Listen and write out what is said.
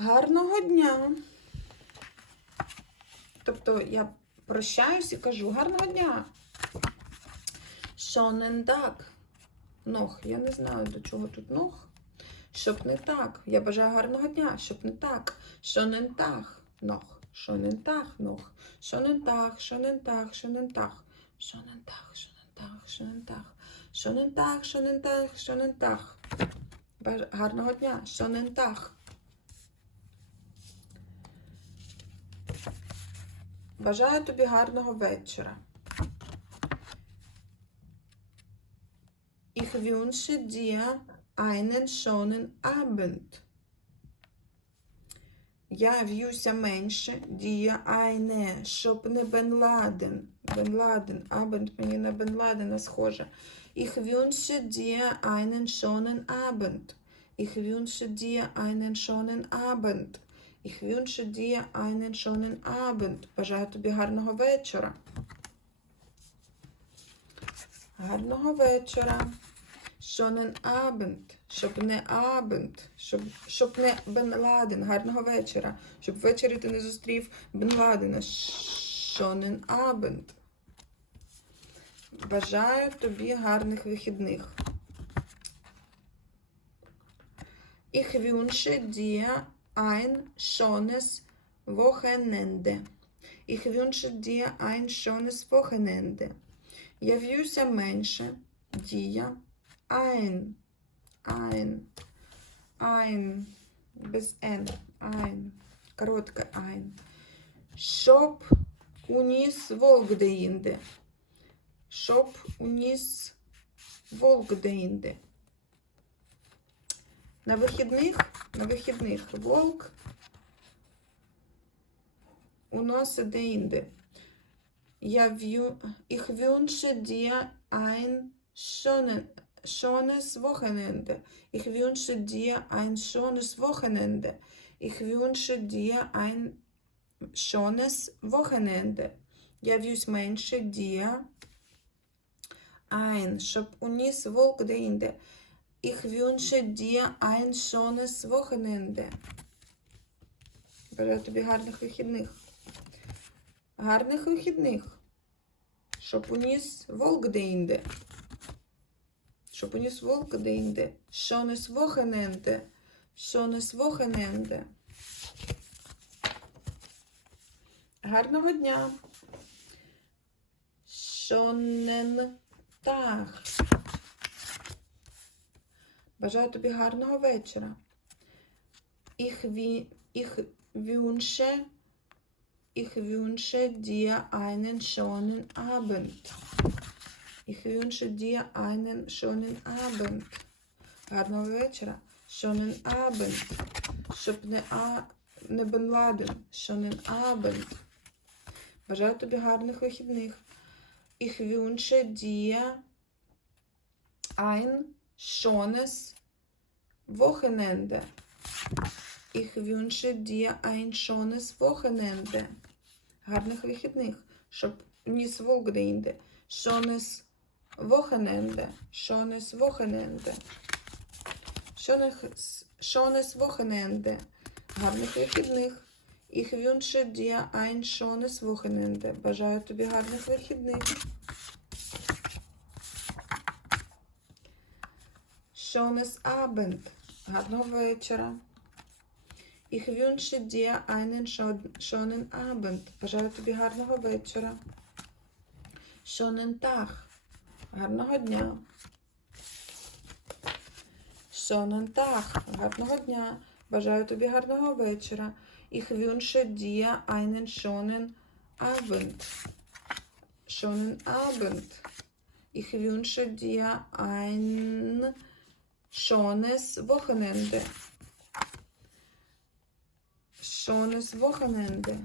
Гарного дня. Тобто я прощаюсь і кажу гарного дня. Шонен так. Ног. Я не знаю, до чого тут ног. Щоб не так. Я бажаю гарного дня, щоб не так. Шонен так. Ног. Шонен так. Ног. Шонен так, шонен так, шонен так. Шонен так, шонен так, шонен так. Шонен так, шонен так, шонен так. Гарного дня. Шонен так. Бажаю тобі гарного вечора. Ich wünsche dir einen schönen Abend. Я в'юся менше, дія айне, щоб не Бен Ладен. Бен Ладен, Абенд мені на Бен Ладена схоже. Ich wünsche dir einen schönen Abend. Ich wünsche dir einen schönen Abend. Ich wünsche dir einen schönen Abend. Бажаю тобі гарного вечора. Гарного вечора. Schönen Abend. Щоб не Abend. Щоб, щоб не Бен Ладен. Гарного вечора. Щоб ввечері ти не зустрів Бен Ладена. Schönen Abend. Бажаю тобі гарних вихідних. Ich wünsche dir ein schönes Wochenende. Ich wünsche dir ein schönes Wochenende. Я в'юся менше. Дія. Ein. Ein. Ein. Без N. Ein. Коротке ein. Щоб уніс волк деінде. Щоб уніс волк деінде. На вихідних волк Wochenende. Ich wünsche dir ein schönes Wochenende. Я в'юсь менше. Ich wünsche dir ein schönes Wochenende. Бажаю тобі гарних вихідних. Гарних вихідних. Щоб уніс волк деінде. Щоб уніс волк деінде. Schönes Wochenende. Schönes. Гарного дня. Schönen Tag. Бажаю тобі гарного вечора. Ich, ich wünsche, ich wünsche dir einen schönen Abend. Ich wünsche dir einen schönen Abend. Гарного вечора. Schönen Abend. Щоб не, а, не Бен Ладен. Schönen Abend. Бажаю тобі гарних вихідних. Ich wünsche dir ein schönes Wochenende. Ich wünsche dir ein schönes Wochenende. Гарних вихідних, щоб ніс волк. Schönes Wochenende. Schönes Wochenende. Schönes, schönes Wochenende. Гарних вихідних. Ich wünsche dir ein schönes Wochenende. Бажаю тобі гарних вихідних. Schönes Abend. Гарного вечора. Ich wünsche dir einen schönen Abend. Бажаю тобі гарного вечора. Schönen Tag. Гарного дня. Schönen Tag. Гарного дня. Бажаю тобі гарного вечора. Ich wünsche dir einen schönen Abend. Schönen Abend. Ich wünsche dir ein schönes Wochenende. Schönes Wochenende.